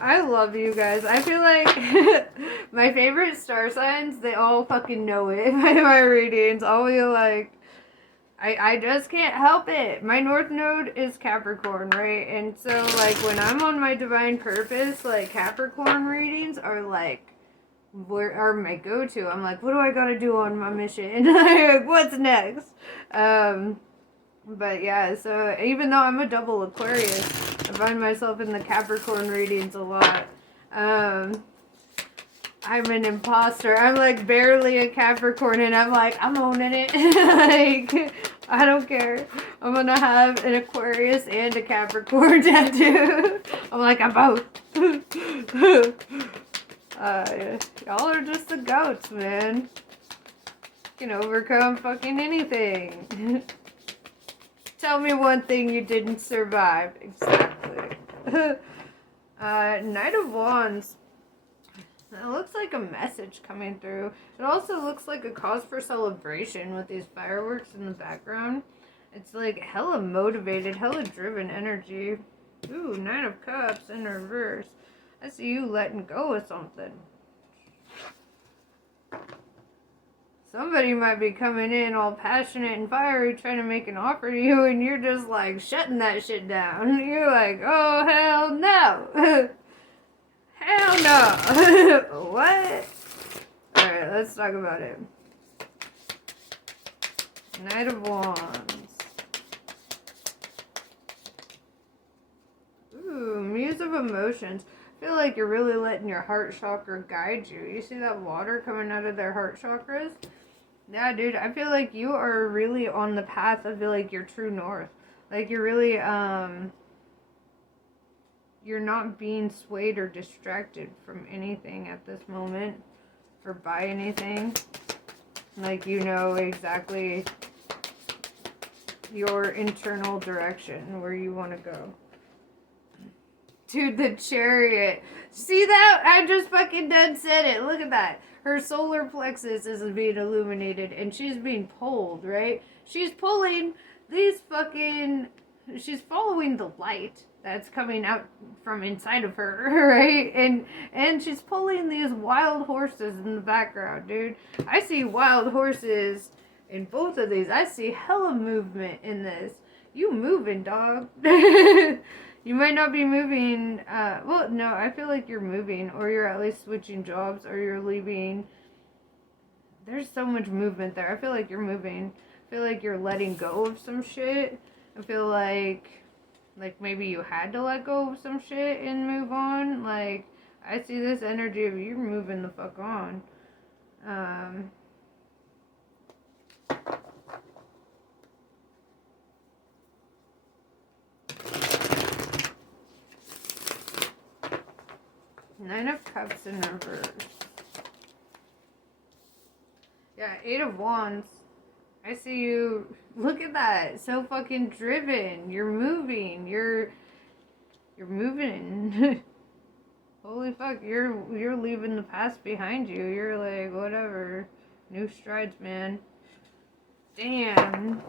I love you guys. I feel like my favorite star signs, they all fucking know it by my readings. I'll be like, I just can't help it. My North Node is Capricorn, right? And so, like, when I'm on my divine purpose, like, Capricorn readings are, like, where are my go-to. I'm like, what do I gotta do on my mission? Like, what's next? But yeah, so even though I'm a double Aquarius, I find myself in the Capricorn readings a lot. I'm an imposter. I'm like barely a Capricorn, and I'm like, I'm owning it. Like, I don't care. I'm gonna have an Aquarius and a Capricorn tattoo. I'm like, I'm both. Y'all are just the goats, man. You can overcome fucking anything. Tell me one thing you didn't survive. Exactly. Knight of Wands. It looks like a message coming through. It also looks like a cause for celebration with these fireworks in the background. It's like hella motivated, hella driven energy. Ooh, Nine of Cups in reverse. I see you letting go of something. Somebody might be coming in all passionate and fiery trying to make an offer to you, and you're just like shutting that shit down. You're like, oh, hell no. Hell no. What? Alright, let's talk about it. Knight of Wands. Ooh, Muse of Emotions. I feel like you're really letting your heart chakra guide you. You see that water coming out of their heart chakras? Yeah, dude, I feel like you are really on the path of like your true north. Like you're really, you're not being swayed or distracted from anything at this moment or by anything. Like you know exactly your internal direction, where you want to go. Dude, the Chariot. See that? I just fucking dead said it. Look at that. Her solar plexus is being illuminated and she's being pulled, right? She's pulling these fucking... She's following the light that's coming out from inside of her, right? And she's pulling these wild horses in the background, dude. I see wild horses in both of these. I see hella movement in this. You moving, dog. You might not be moving, well, no, I feel like you're moving, or you're at least switching jobs, or you're leaving. There's so much movement there. I feel like you're moving. I feel like you're letting go of some shit. I feel like maybe you had to let go of some shit and move on. Like, I see this energy of you moving the fuck on. Nine of Cups in reverse. Yeah, Eight of Wands. I see you. Look at that. So fucking driven. You're moving. You're moving. Holy fuck. You're leaving the past behind you. You're like, whatever. New strides, man. Damn.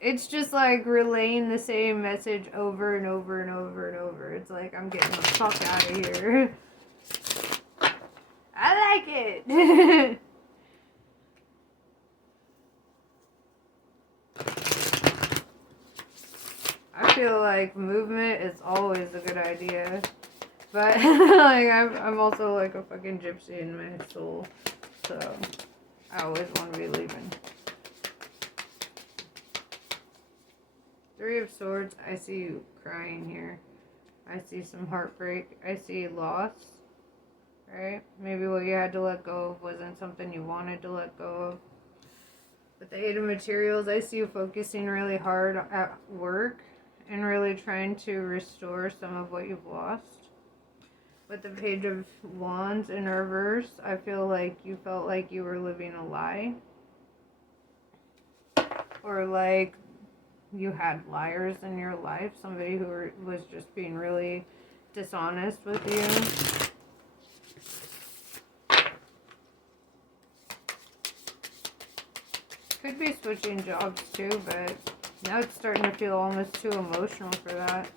It's just like relaying the same message over and over and over and over. It's like, I'm getting the fuck out of here. I like it. I feel like movement is always a good idea. But like I'm also like a fucking gypsy in my soul. So I always want to be leaving. Three of Swords. I see you crying here. I see some heartbreak. I see loss. Right? Maybe what you had to let go of wasn't something you wanted to let go of. With the Eight of Materials, I see you focusing really hard at work and really trying to restore some of what you've lost. With the Page of Wands in reverse, I feel like you felt like you were living a lie. Or like you had liars in your life. Somebody who was just being really dishonest with you. Could be switching jobs too, but now it's starting to feel almost too emotional for that.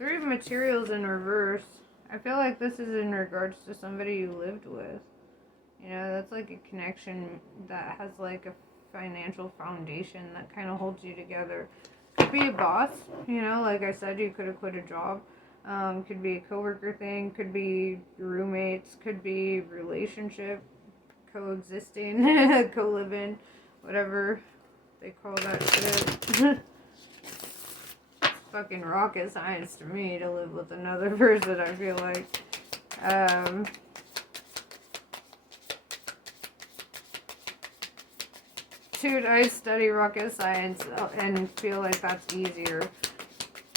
Three of Materials in reverse. I feel like this is in regards to somebody you lived with. You know, that's like a connection that has like a financial foundation that kind of holds you together. Could be a boss, you know, like I said, you could have quit a job. Could be a coworker thing, could be roommates, could be relationship, coexisting, co-living, whatever they call that shit. It's fucking rocket science to me to live with another person, I feel like. Dude, I study rocket science and feel like that's easier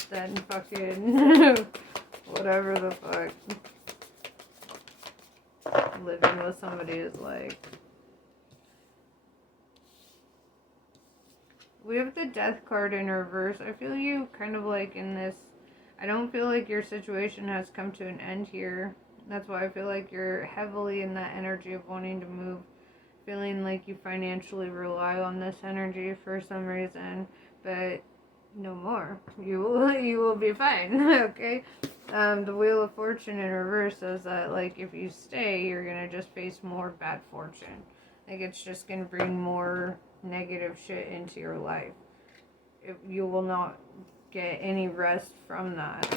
than fucking whatever the fuck living with somebody is like. We have the Death card in reverse. I feel you kind of like in this. I don't feel like your situation has come to an end here. That's why I feel like you're heavily in that energy of wanting to move. Feeling like you financially rely on this energy for some reason. But no more. You will be fine. Okay? The Wheel of Fortune in reverse says that, like, if you stay, you're gonna just face more bad fortune. Like, it's just gonna bring more negative shit into your life. You will not get any rest from that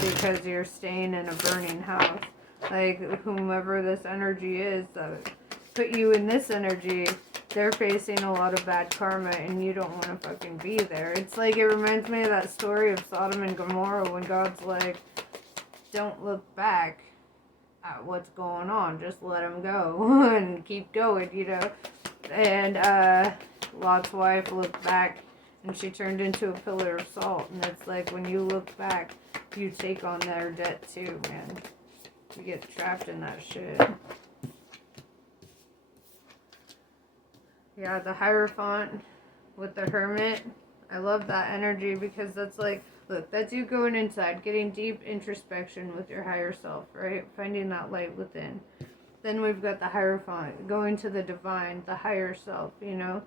because you're staying in a burning house. Like, whomever this energy is that put you in this energy, they're facing a lot of bad karma and you don't want to fucking be there. It's like, it reminds me of that story of Sodom and Gomorrah when God's like, don't look back at what's going on, just let them go and keep going, you know. And Lot's wife looked back and she turned into a pillar of salt. And it's like, when you look back, you take on their debt too, man. You get trapped in that shit. Yeah, the Hierophant with the Hermit. I love that energy because that's like, look, that's you going inside, getting deep introspection with your higher self, right? Finding that light within. Then we've got the Hierophant, going to the divine, the higher self, you know,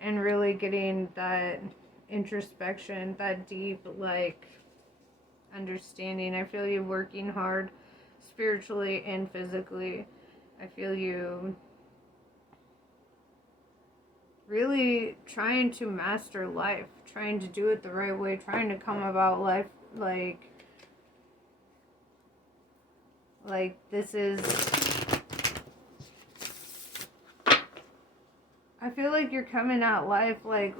and really getting that introspection, that deep, like, understanding. I feel you working hard spiritually and physically. I feel you really trying to master life, trying to do it the right way, trying to come about life like this is, I feel like you're coming at life like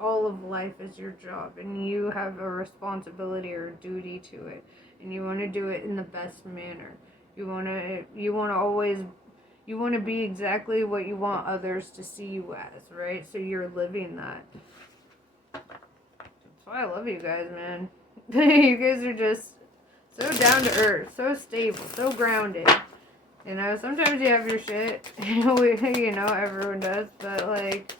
all of life is your job and you have a responsibility or a duty to it and you want to do it in the best manner. You want to be exactly what you want others to see you as, right? So you're living that. That's why I love you guys, man. You guys are just so down to earth, so stable, so grounded. You know, sometimes you have your shit. You know, everyone does. But, like,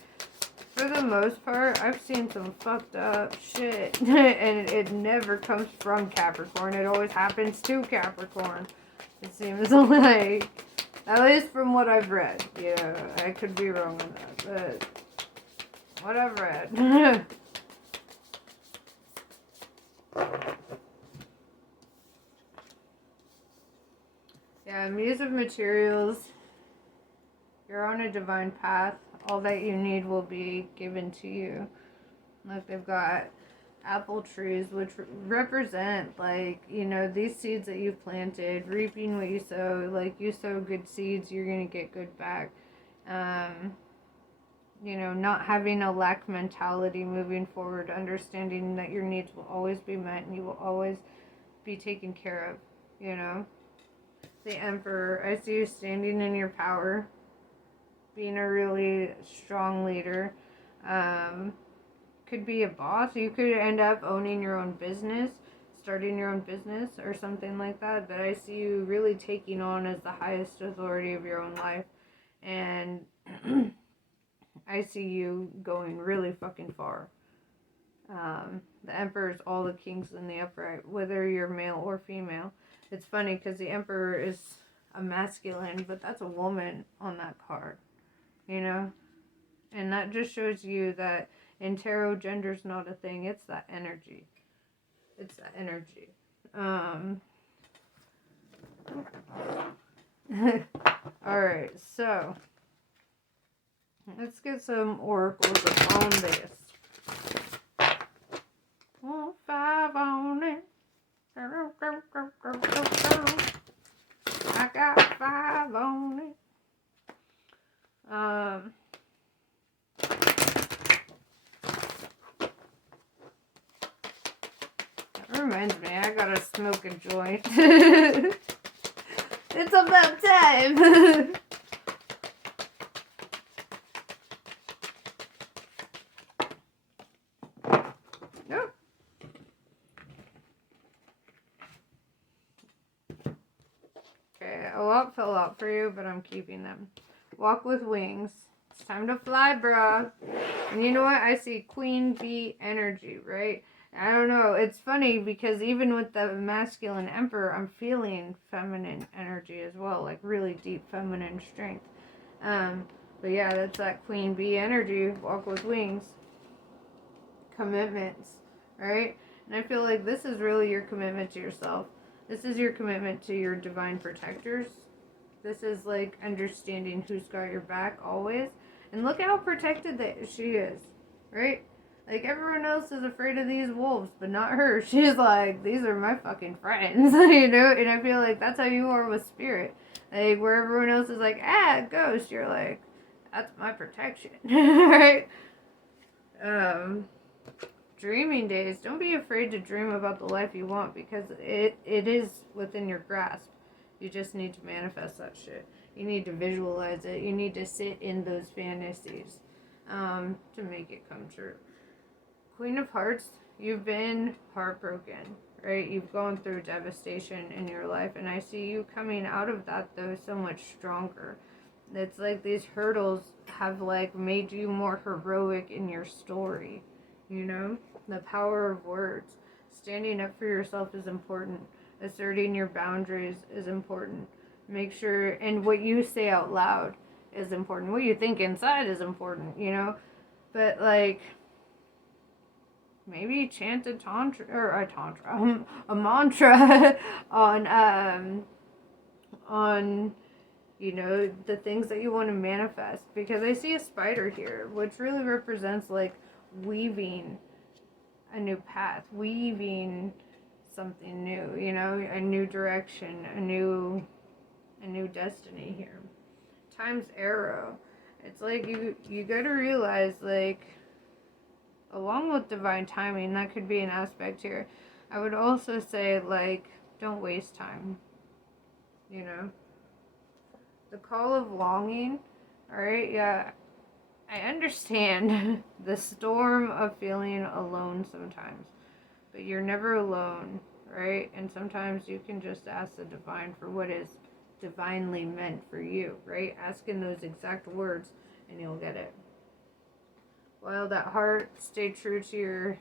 for the most part, I've seen some fucked up shit. And it never comes from Capricorn. It always happens to Capricorn. It seems like. At least from what I've read. Yeah, I could be wrong on that, but what I've read. Yeah, Muse of Materials. You're on a divine path. All that you need will be given to you. Like, they've got apple trees, which represent, like, you know, these seeds that you've planted, reaping what you sow. Like, you sow good seeds, you're gonna get good back. You know, not having a lack mentality moving forward, understanding that your needs will always be met and you will always be taken care of, you know. The Emperor, I see you standing in your power, being a really strong leader. Could be a boss. You could end up owning your own business, starting your own business or something like that. But I see you really taking on as the highest authority of your own life. And I see you going really fucking far. The Emperor is all the kings in the upright, whether you're male or female. It's funny because the Emperor is a masculine, but that's a woman on that card, you know? And that just shows you that in tarot, gender's not a thing. It's that energy. It's that energy. Alright, so let's get some oracles on this. 5 on it. I got 5 on it. That reminds me, I gotta smoke a joint. It's about time. Nope. Okay, a lot fell out for you, but I'm keeping them. Walk with wings. It's time to fly, bruh. And you know what? I see queen bee energy, right? I don't know. It's funny because even with the masculine emperor, I'm feeling feminine energy as well, like really deep feminine strength. But yeah, that's that queen bee energy. Walk with wings. Commitments, right? And I feel like this is really your commitment to yourself. This is your commitment to your divine protectors. This is like understanding who's got your back always. And look how protected that she is, right? Like, everyone else is afraid of these wolves, but not her. She's like, these are my fucking friends, you know? And I feel like that's how you are with spirit. Like, where everyone else is like, ghost, you're like, that's my protection, right? Dreaming days. Don't be afraid to dream about the life you want, because it is within your grasp. You just need to manifest that shit. You need to visualize it. You need to sit in those fantasies to make it come true. Queen of Hearts, you've been heartbroken, right? You've gone through devastation in your life, and I see you coming out of that, though, so much stronger. It's like these hurdles have, like, made you more heroic in your story, you know? The power of words. Standing up for yourself is important. Asserting your boundaries is important. Make sure, and what you say out loud is important. What you think inside is important, you know? But, like, maybe chant a mantra on you know, the things that you want to manifest, because I see a spider here, which really represents like weaving a new path, weaving something new, you know, a new direction, a new destiny here. Time's arrow. It's like you got to realize, like, along with divine timing, that could be an aspect here. I would also say, like, don't waste time. You know? The call of longing. Alright, yeah. I understand the storm of feeling alone sometimes. But you're never alone, right? And sometimes you can just ask the divine for what is divinely meant for you, right? Ask in those exact words and you'll get it. Wild at heart, stay true to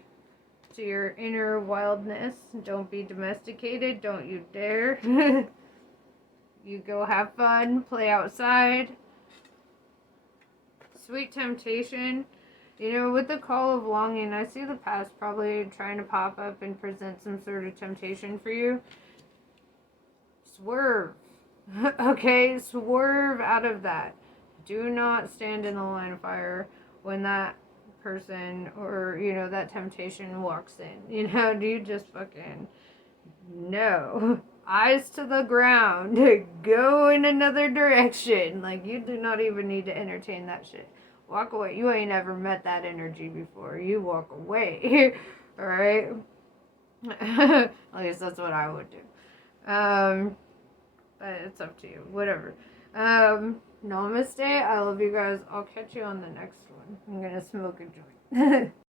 your inner wildness. Don't be domesticated. Don't you dare. You go have fun, play outside. Sweet temptation. You know, with the call of longing, I see the past probably trying to pop up and present some sort of temptation for you. Swerve. Okay, swerve out of that. Do not stand in the line of fire when that person or, you know, that temptation walks in. You know, do you just fucking no. Eyes to the ground. Go in another direction. Like, you do not even need to entertain that shit. Walk away. You ain't ever met that energy before. You walk away. Alright? At least that's what I would do. But it's up to you. Whatever. Namaste. I love you guys. I'll catch you on the next one. I'm gonna smoke a joint.